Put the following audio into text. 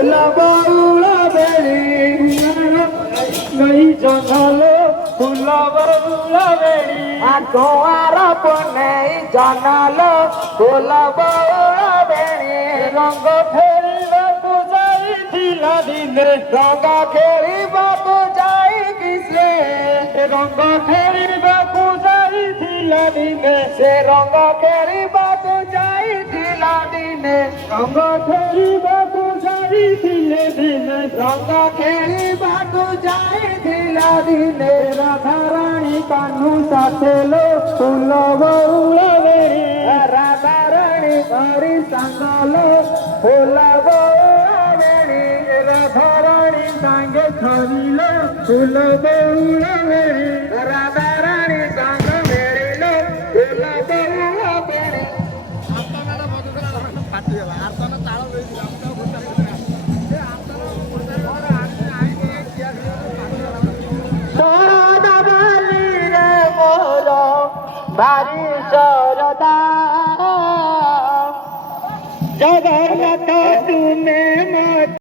ফুল বউল বেড়ি নই জঙ্গলো ফুল বউল বেড়ি গোয়ার বনেই জঙ্গলো ফুল বউল বেড়ি রঙ খেলিବାକୁ ଯାଇଥିଲା ଦିନେ ରଙ୍ଗ ଖେଳିବାକୁ ଯାଇକି ସେ ରଙ୍ଗ ଖେଳିବାକୁ ଯାଇଥିଲା ଦିନେ ସେ ରଙ୍ଗ ଖେଳିବାକୁ ଯାଇଥିଲା ଦିନେ ରଙ୍ଗ ଖେଳିବାକୁ ଯାଇଥିଲେ ଦିନେ ରଙ୍ଗ ଖେଳିବାକୁ ଯାଇଥିଲା ଦିନେ ରାଧାରାଣୀ କାହ୍ନୁ ସାଥେଲୋ ଫୁଲ ବଉଳ ବେଣୀ ରାଧାରାଣୀ ଧରି ସାଙ୍ଗଲୋ ଫୁଲ ବଉଳ ବେଣୀ ରାଧାରାଣୀ ସାଙ୍ଗେ ଧରିଲେ ଫୁଲ ବଉଳ ବେଣୀ ରାଧାରାଣୀ ସାଙ୍ଗ ବେଳିଲେ ଫୁଲ ବଉଳ ବେଣୀ भारी शरदा जगन्नाथ तुमे